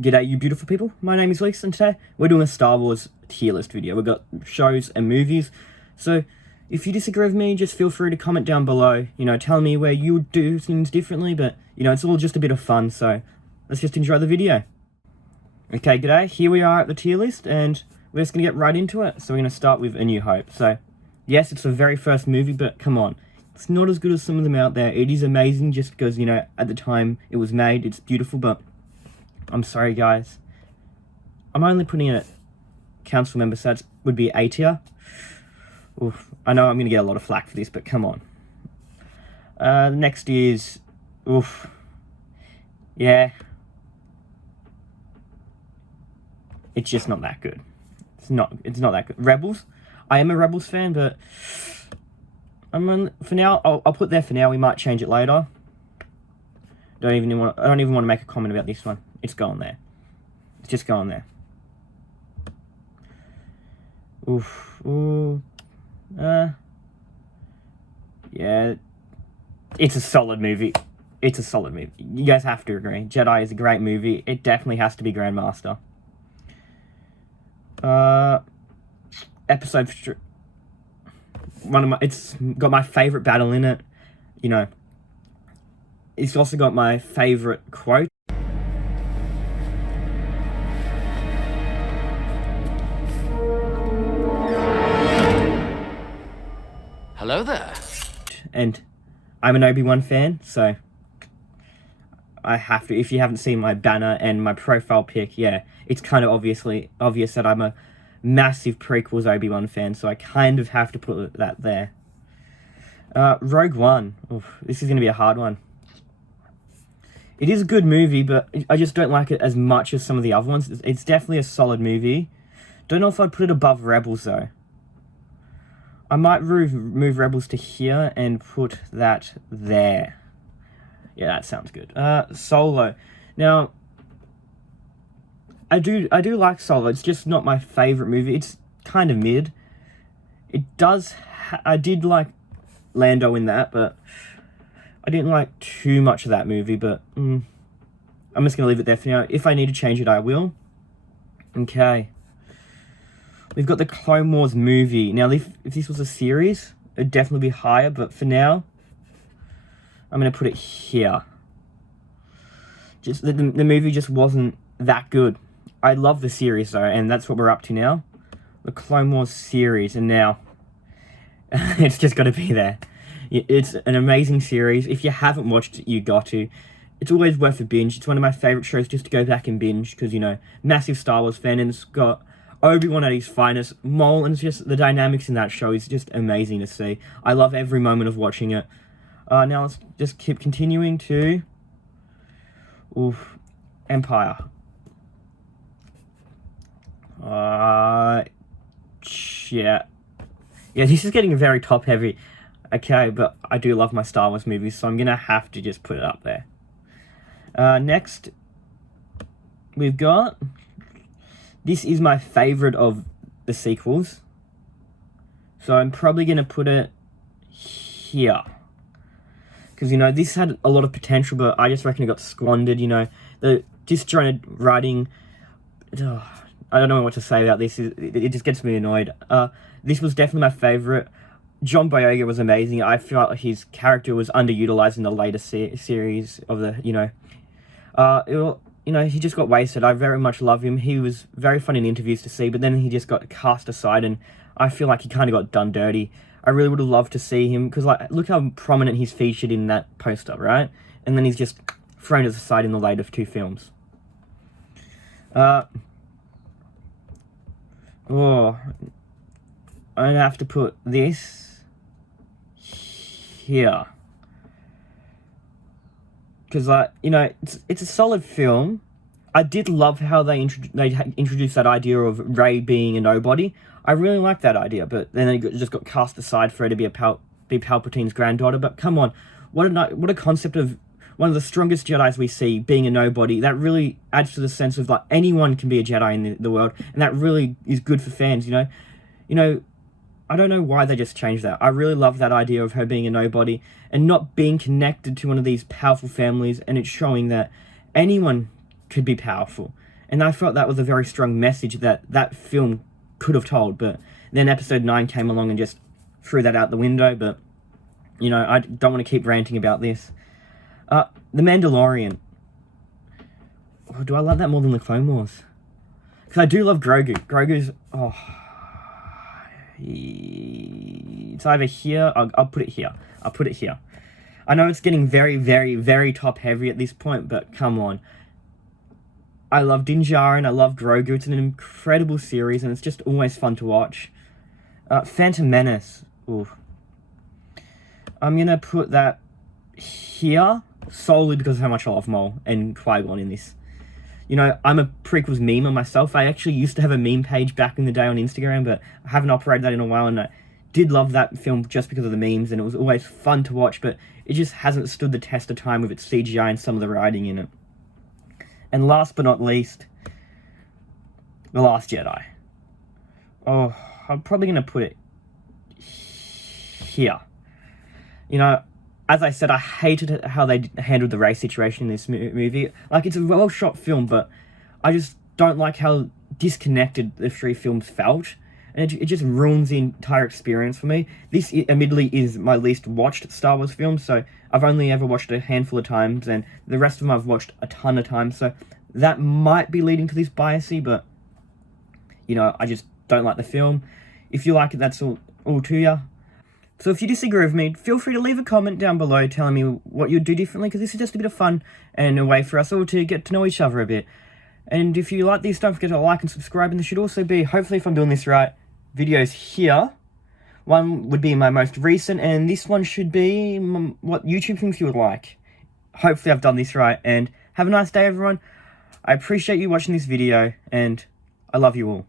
G'day you beautiful people, my name is Lisa and today we're doing a Star Wars tier list video. We've got shows and movies, so if you disagree with me, just feel free to comment down below, tell me where you would do things differently, but, it's all just a bit of fun, so let's just enjoy the video. Okay, g'day, here we are at the tier list, and we're just going to get right into it. So we're going to start with A New Hope. So, yes, it's the very first movie, but come on. It's not as good as some of them out there. It is amazing just because, at the time it was made, it's beautiful, but I'm sorry, guys. I'm only putting it at council member, so that would be A tier. Oof, I know I'm going to get a lot of flack for this, but come on. Next is... Oof. Yeah. It's just not that good. It's not that good. Rebels. I am a Rebels fan, but... for now, I'll put there for now. We might change it later. I don't even want to make a comment about this one. It's going there. It's just going there. Oof. Ooh. Yeah. It's a solid movie. It's a solid movie. You guys have to agree. Jedi is a great movie. It definitely has to be Grandmaster. Episode... It's got my favourite battle in it. It's also got my favourite quote. Hello there. And I'm an Obi-Wan fan, so I have to. If you haven't seen my banner and my profile pic, yeah, it's kind of obvious that I'm a massive prequels Obi-Wan fan, so I kind of have to put that there. Rogue One. Oof, this is going to be a hard one. It is a good movie, but I just don't like it as much as some of the other ones. It's definitely a solid movie. Don't know if I'd put it above Rebels, though. I might move Rebels to here and put that there. Yeah, that sounds good. Solo. Now, I do like Solo. It's just not my favourite movie. It's kind of mid. I did like Lando in that, but I didn't like too much of that movie, but I'm just going to leave it there for now. If I need to change it, I will. Okay. We've got the Clone Wars movie. Now, if this was a series, it'd definitely be higher, but for now, I'm going to put it here. Just the movie just wasn't that good. I love the series, though, and that's what we're up to now. The Clone Wars series, and now it's just got to be there. It's an amazing series. If you haven't watched it, you got to. It's always worth a binge. It's one of my favourite shows just to go back and binge, because, massive Star Wars fan, and it's got Obi-Wan at his finest. Maul, and it's just the dynamics in that show is just amazing to see. I love every moment of watching it. Now let's just keep continuing to... Oof. Empire. Yeah. Yeah, this is getting very top-heavy. Okay, but I do love my Star Wars movies, so I'm going to have to just put it up there. Next, we've got... This is my favourite of the sequels. So I'm probably going to put it here. Because, this had a lot of potential, but I just reckon it got squandered, The disjointed writing... I don't know what to say about this. It just gets me annoyed. This was definitely my favourite. John Boyega was amazing. I felt his character was underutilized in the later series of the, he just got wasted. I very much love him. He was very fun in interviews to see, but then he just got cast aside, and I feel like he kind of got done dirty. I really would have loved to see him, because, look how prominent he's featured in that poster, right? And then he's just thrown aside in the later two films. I'd have to put this here. Because, it's a solid film. I did love how they introduced that idea of Rey being a nobody. I really liked that idea, but then it just got cast aside for her to be Palpatine's granddaughter. But come on, what a concept of one of the strongest Jedis we see being a nobody. That really adds to the sense of, anyone can be a Jedi in the world, and that really is good for fans, I don't know why they just changed that. I really love that idea of her being a nobody and not being connected to one of these powerful families, and it's showing that anyone could be powerful. And I felt that was a very strong message that that film could have told. But then episode 9 came along and just threw that out the window. But, you know, I don't want to keep ranting about this. The Mandalorian. Oh, do I love that more than the Clone Wars? Because I do love Grogu. Grogu's... Oh... It's either here... I'll put it here. I'll put it here. I know it's getting very, very, very top-heavy at this point, but come on. I love Din Djarin, I love Grogu. It's an incredible series, and it's just always fun to watch. Phantom Menace. Ooh. I'm going to put that here, solely because of how much I love Maul and Qui-Gon in this. You know, I'm a prequels memer myself. I actually used to have a meme page back in the day on Instagram, but I haven't operated that in a while, and I did love that film just because of the memes, and it was always fun to watch, but it just hasn't stood the test of time with its CGI and some of the writing in it. And last but not least, The Last Jedi. Oh, I'm probably going to put it here. You know, as I said, I hated how they handled the race situation in this movie. Like, it's a well-shot film, but I just don't like how disconnected the three films felt. And it just ruins the entire experience for me. This, admittedly, is my least watched Star Wars film, so I've only ever watched it a handful of times, and the rest of them I've watched a ton of times, so that might be leading to this biasy, but, you know, I just don't like the film. If you like it, that's all to you. So if you disagree with me, feel free to leave a comment down below telling me what you'd do differently, because this is just a bit of fun and a way for us all to get to know each other a bit. And if you like these, don't forget to like and subscribe, and there should also be, hopefully if I'm doing this right, videos here. One would be my most recent, and this one should be what YouTube thinks you would like. Hopefully I've done this right, and have a nice day everyone. I appreciate you watching this video, and I love you all.